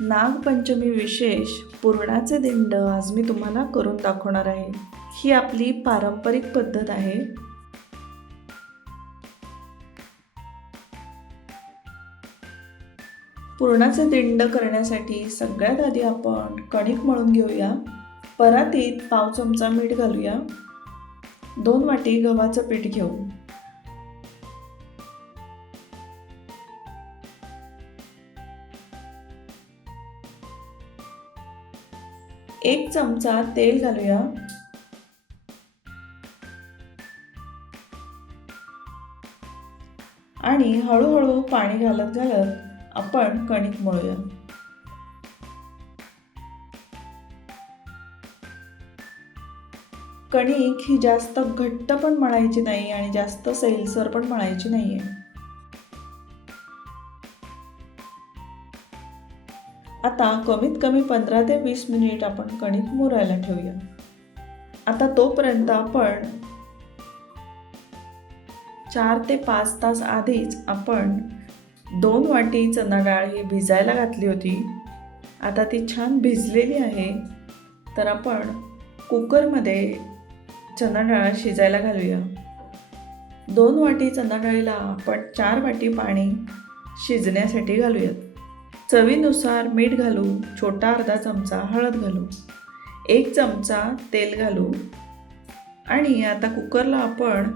नागपंचमी विशेष पुरणाचे दिंड आज मी तुम्हाला करून दाखवणार आहे। ही आपली पारंपरिक पद्धत आहे। पुरणाचे दिंड करण्यासाठी सगळ्यात आधी आपण कणिक मळून घेऊया। परातीत पाव चमचा मीठ घालूया। 2 वाटी गव्हाचं पीठ घेऊ। एक चमचा तेल घालूया। आणि हळूहळू पाणी घालत घालत आपण कणिक मळूया। कणिक ही जास्त घट्ट पण मळायची नाही आणि जास्त सैलसर पण मळायची नाहीये। आता कमीत कमी 15 ते 20 मिनिट आपण कणिक मुरायला ठेवूया। आता तोपर्यंत आपण 4 ते 5 तास आधीच आपण 2 वाटी चणा डाळ ही भिजायला घातली होती। आता ती छान भिजलेली आहे, तर आपण कुकरमध्ये चणा डाळ शिजायला घालूया। 2 वाटी चणा डाळीला आपण 4 वाटी पाणी शिजण्यासाठी घालूयात। चवीनुसार मीठ घालू, छोटा अर्धा चमचा हळद घालू, 1 चमचा तेल घालू आणि आता कुकरला आपण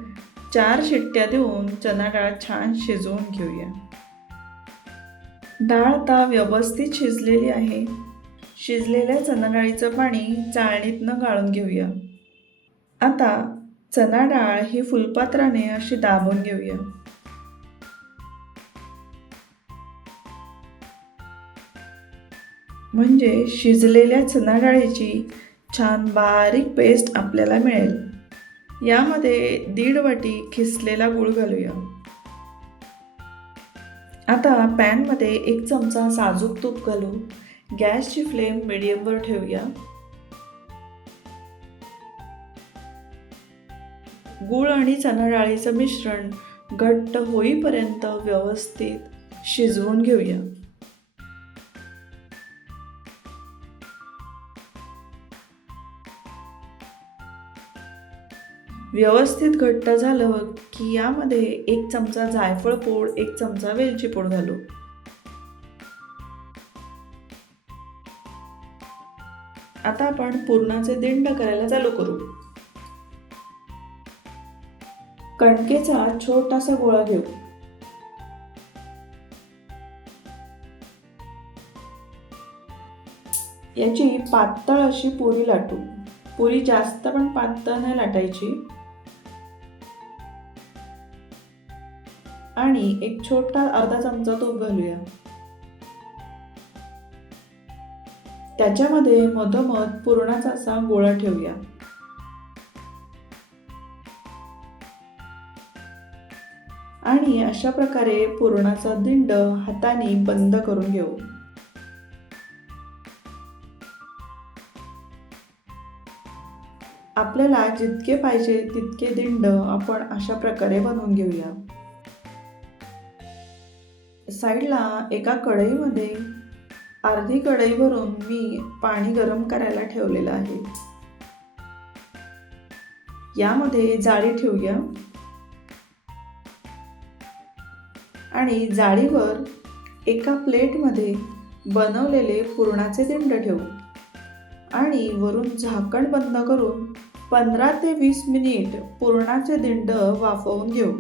4 शिट्ट्या देऊन चणा डाळ छान शिजवून घेऊया। डाळ आता व्यवस्थित शिजलेली आहे। शिजलेल्या चणा डाळीचं पाणी चाळणीतनं गाळून घेऊया। आता चणा डाळ ही फुलपात्राने अशी दाबून घेऊया। म्हणजे शिजलेल्या चणा डाळीची छान बारीक पेस्ट आपल्याला मिळेल। यामध्ये 1.5 वाटी खिसलेला गूळ घालूया। आता पॅनमध्ये 1 चमचा साजूक तूप घालू। गॅसची फ्लेम मीडियमवर ठेवूया। गूळ आणि चणा डाळीचं मिश्रण घट्ट होईपर्यंत व्यवस्थित शिजवून घेऊया। व्यवस्थित घट्ट झालं की यामध्ये 1 चमचा जायफळ पूड, 1 चमचा वेलची पूड घालू। आता आपण पुरणाचे दिंड करायला चालू करू। कणकेचा छोटासा गोळा घेऊ। याची पातळ अशी पुरी लाटू। पुरी जास्त पण पातळ नाही लाटायची। आणि 1 छोटा अर्धा चमचा तूप घालूया। त्याच्यामध्ये मधोमध पुरणाचा असा गोळा ठेवूया। आणि अशा प्रकारे पुरणाचा दिंड हाताने बंद करून घेऊ। आपल्याला जितके पाहिजे तितके दिंड आपण अशा प्रकारे बनवून घेऊया। साईडला एका कढईमध्ये अर्धी कढई भरून मी पाणी गरम करायला ठेवलेलं आहे। यामध्ये जाळी ठेवूया आणि जाळीवर एका प्लेटमध्ये बनवलेले पुरणाचे दिंड ठेवू आणि वरून झाकण बंद करून 15 ते 20 मिनिट पुरणाचे दिंड वाफवून घेऊ।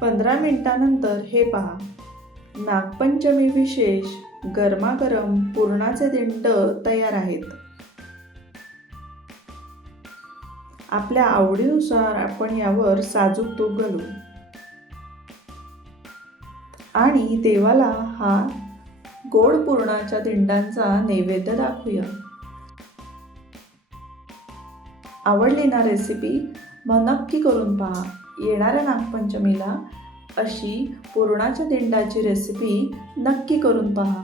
15 मिनिटांनंतर हे पहा, नागपंचमी विशेष गरमागरम पुरणाचे दिंड तयार आहेत। आपल्या आवडीनुसार आपण यावर साजूक तूप घालू आणि देवाला हा गोड पुरणाच्या दिंडांचा नैवेद्य दाखवूया। आवडली ना रेसिपी? मग नक्की करून पहा। येणाऱ्या नागपंचमीला अशी पुरणाच्या दिंडाची रेसिपी नक्की करून पहा।